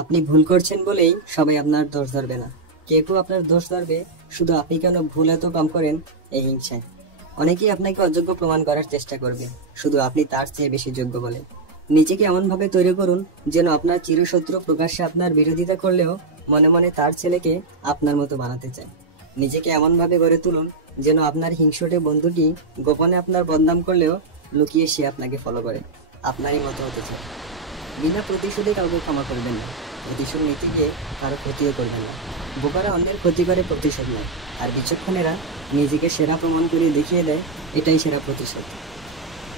আপনি ভুল করছেন বলেই সবাই আপনার দোষ ধরবে না। কেউ কেউ আপনার দোষ ধরবে শুধু আপনি কেন ভুল এত কম করেন এই হিংসায়। অনেকেই আপনাকে অযোগ্য প্রমাণ করার চেষ্টা করবে শুধু আপনি তার চেয়ে বেশি যোগ্য বলে। নিজেকে এমন ভাবে তৈরি করুন যেন আপনার চিরশত্রু প্রকাশ্যে আপনার বিরোধিতা করলেও মনে মনে তার ছেলেকে আপনার মতো বানাতে চায়। নিজেকে এমন ভাবে গড়ে তুলুন যেন আপনার হিংসুটে বন্ধুটি গোপনে আপনার বদনাম করলেও লুকিয়ে সে আপনাকে ফলো করে, আপনারই মতো হতে চায়। বিনা প্রতিশোধে কাউকে ক্ষমা করবেন না, প্রতিশোধ নিতে গিয়ে কারো ক্ষতিও করবেন না। বোকারা অন্যের ক্ষতি করে প্রতিশোধ নেয়, আর বিচক্ষণেরা নিজেকে সেরা প্রমাণ করে দেখিয়ে দেয় এটাই সেরা প্রতিশোধ।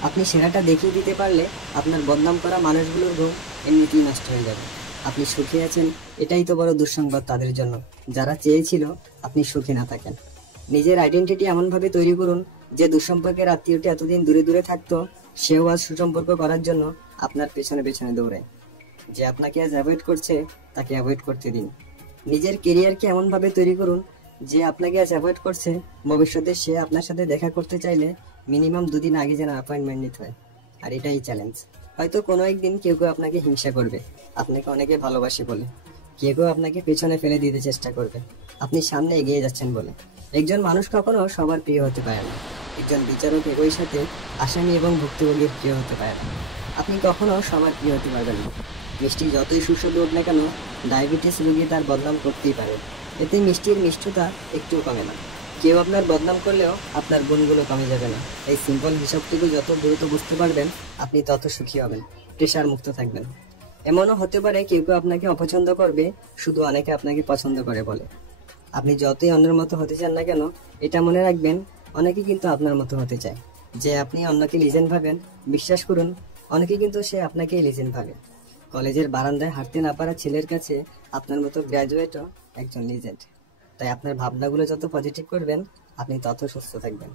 আপনি সেরাটা দেখিয়ে দিতে পারলে আপনার বদনাম করা মানুষগুলোর ঘুম এমনিতেই নষ্ট হয়ে যাবে। আপনি সুখী আছেন, এটাই তো বড় দুঃসংবাদ তাদের জন্য যারা চেয়েছিল আপনি সুখী না থাকেন। নিজের আইডেন্টিটি এমনভাবে তৈরি করুন যে দুঃসম্পর্কের আত্মীয়টি এতদিন দূরে দূরে থাকতো সেও আজ সুসম্পর্ক করার জন্য আপনার পেছনে পেছনে দৌড়ায়। যে আপনাকে আজ অ্যাভয়েড করছে তাকে অ্যাভয়েড করতে দিন। নিজের কেরিয়ারকে এমনভাবে তৈরি করুন যে আপনাকে আজ অ্যাভয়েড করছে ভবিষ্যতে সে আপনার সাথে দেখা করতে চাইলে মিনিমাম 2 দিন আগে যেন অ্যাপয়েন্টমেন্ট নিতে হয়। আর এটাই চ্যালেঞ্জ। হয়তো কোনো একদিন কেউ কেউ আপনাকে হিংসা করবে আপনাকে অনেকে ভালোবাসে বলে, কেউ কেউ আপনাকে পেছনে ফেলে দিতে চেষ্টা করবে আপনি সামনে এগিয়ে যাচ্ছেন বলে। একজন মানুষ কখনো সবার প্রিয় হতে পারে না। একজন বিচারক একই সাথে আসামি এবং ভুক্তভোগীর প্রিয় হতে পারে না। আপনি কখনো সবার প্রিয় হতে পারবেন না। মিষ্টি যতই সুস্বাদু হোক না কেন, ডায়াবেটিস রোগী তার বদনাম করতেই পারে, এতে মিষ্টির মিষ্টতা একটুও কমে না। কেউ আপনার বদনাম করলেও আপনার গুণগুলো কমে যাবে না। এই সিম্পল হিসাবটুকু যত দ্রুত বুঝতে পারবেন আপনি তত সুখী হবেন, প্রেশার মুক্ত থাকবেন। এমনও হতে পারে কেউ কেউ আপনাকে অপছন্দ করবে শুধু অনেকে আপনাকে পছন্দ করে বলে। আপনি যতই অন্যের মতো হতে চান না কেন, এটা মনে রাখবেন অনেকে কিন্তু আপনার মতো হতে চায়। যে আপনি অন্যকে লিজেন্ড ভাবেন, বিশ্বাস করুন অনেকে কিন্তু সে আপনাকেই লিজেন্ড ভাবে। কলেজের বারান্দায় হাঁটতে না পারা ছেলের কাছে আপনার মতো গ্র্যাজুয়েটও একজন লিজেন্ড। তাই আপনার ভাবনাগুলো যত পজিটিভ করবেন আপনি তত সুস্থ থাকবেন।